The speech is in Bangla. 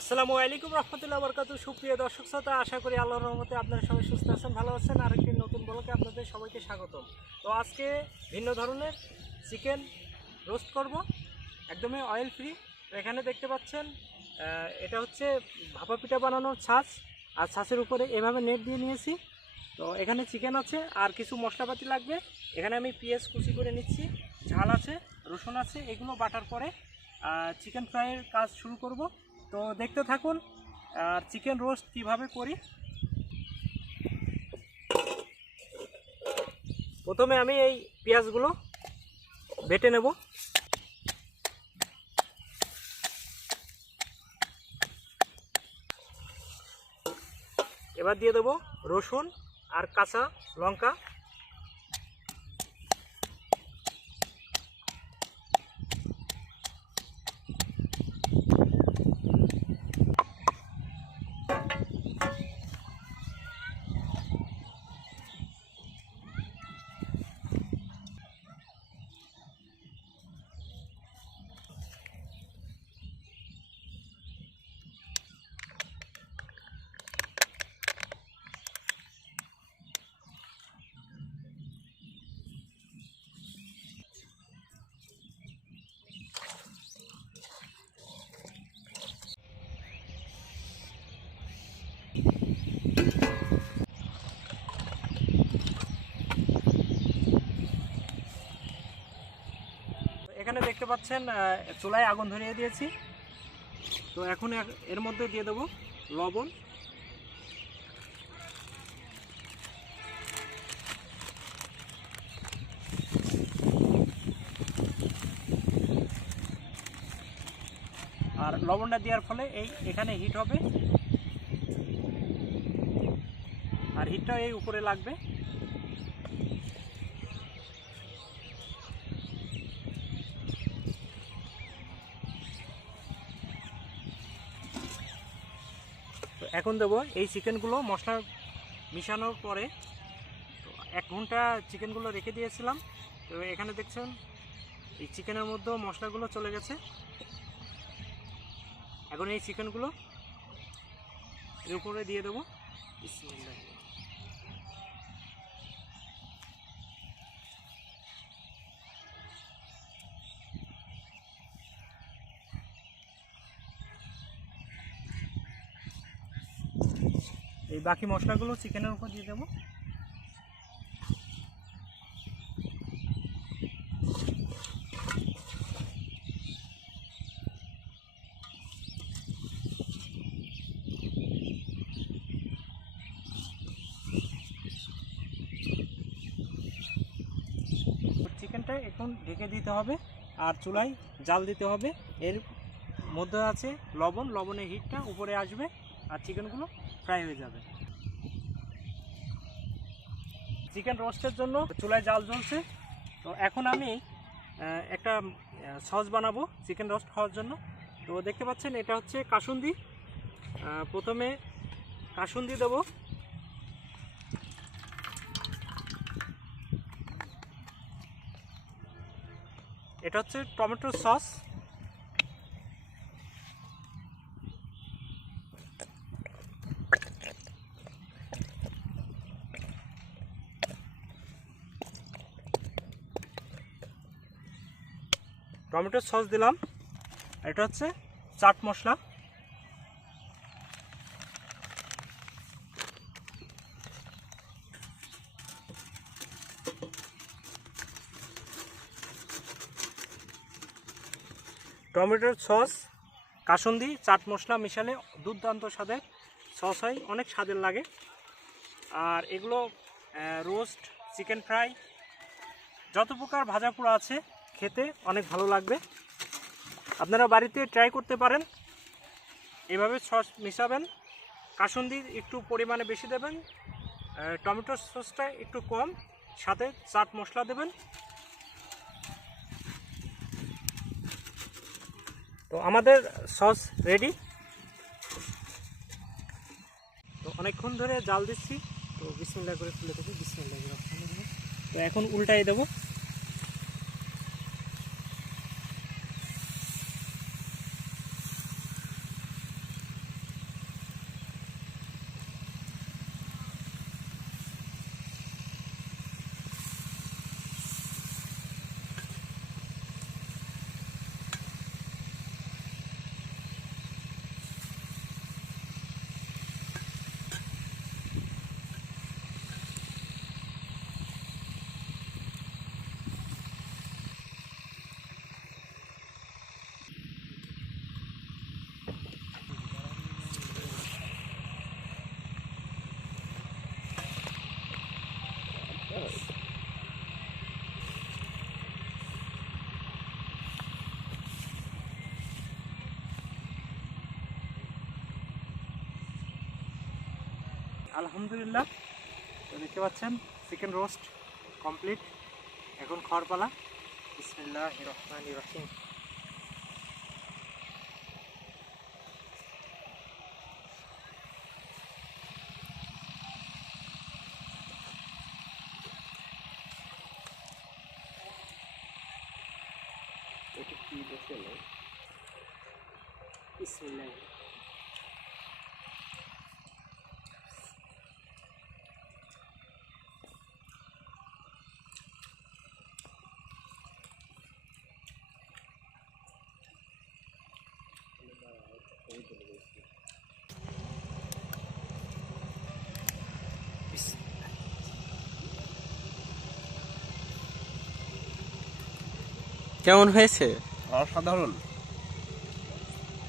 আসসালামু আলাইকুম রহমতুল্লাহ বরকাতু। সুপ্রিয় দর্শক শ্রোতা, আশা করি আল্লাহর রহমতে আপনারা সবাই সুস্থ আছেন, ভালো আছেন। আরেকটি নতুন ব্লগে আপনাদের সবাইকে স্বাগতম। তো আজকে ভিন্ন ধরনের চিকেন রোস্ট করব, একদমই অয়েল ফ্রি। তো এখানে দেখতে পাচ্ছেন এটা হচ্ছে ভাপা পিঠা বানানোর ছাঁচ, আর ছাঁচের উপরে এভাবে নেট দিয়ে নিয়েছি। তো এখানে চিকেন আছে আর কিছু মশলাপাতি লাগবে। এখানে আমি পেঁয়াজ কুচি করে নিচ্ছি, ঝাল আছে, রসুন আছে, এগুলো বাটার পরে চিকেন ফ্রাইয়ের কাজ শুরু করব। তো দেখতে থাকুন আর চিকেন রোস্ট কিভাবে করি। প্রথমে আমি এই পেঁয়াজগুলো বেটে নেব। এবার দিয়ে দেব রসুন আর কাঁচা লঙ্কা। এখানে দেখতে পাচ্ছেন চুলায় আগুন ধরিয়ে দিয়েছি। তো এখন এর মধ্যে দিয়ে দেব লবণ, আর লবণটা দেওয়ার ফলে এখানে হিট হবে, আর হিটটা এই উপরে লাগবে। তো এখন দেবো এই চিকেনগুলো মশলা মিশানোর পরে। তো 1 ঘন্টা চিকেনগুলো রেখে দিয়েছিলাম। তো এখানে দেখছেন এই চিকেনের মধ্যেও মশলাগুলো চলে গেছে। এখন এই চিকেনগুলো এর উপরে দিয়ে দেবো। বিসমিল্লাহ। এই বাকি মশলাগুলো চিকেনের উপর দিয়ে দেবো। চিকেনটা এখন ঢেকে দিতে হবে আর চুলায় জাল দিতে হবে। এর মধ্যে আছে লবণ, লবণের হিটটা উপরে আসবে আর চিকেনগুলো ফ্রাই হয়ে যাবে। চিকেন রোস্টের জন্য চুলায় জাল জ্বলছে। তো এখন আমি একটা সস বানাবো চিকেন রোস্ট খাওয়ার জন্য। তো দেখতে পাচ্ছেন এটা হচ্ছে কাসুন্দি। প্রথমে কাসুন্দি দেবো, এটা হচ্ছে টমেটো সস, টমেটো সস দিলাম। এটা হচ্ছে চাট মশলা, টমেটোর সস, কাসুন্দি, চাট মশলা মিশালে দুর্দান্ত স্বাদের সস হয়, অনেক স্বাদের লাগে। আর এগুলো রোস্ট, চিকেন ফ্রাই, যত প্রকার ভাজা পোড়া আছে খেতে অনেক ভালো লাগবে। আপনারা বাড়িতে ট্রাই করতে পারেন। এভাবে সস মিশাবেন, কাসুন্দি একটু পরিমাণে বেশি দেবেন, টমেটো সসটা একটু কম, সাথে চাট মশলা দেবেন। তো আমাদের সস রেডি। তো অনেকক্ষণ ধরে জাল দিচ্ছি। তো বিসমিল্লাহ করে তুলে দেবো। বিসমিল্লাহ। তো এখন উল্টাই দেবো। আলহামদুলিল্লাহ, তো দেখতে পাচ্ছেন চিকেন রোস্ট কমপ্লিট। এখন খাওয়ার পালা। বিসমিল্লাহির রহমানির রহিম। বিসমিল্লাহ। কেমন হয়েছে? অসাধারণ।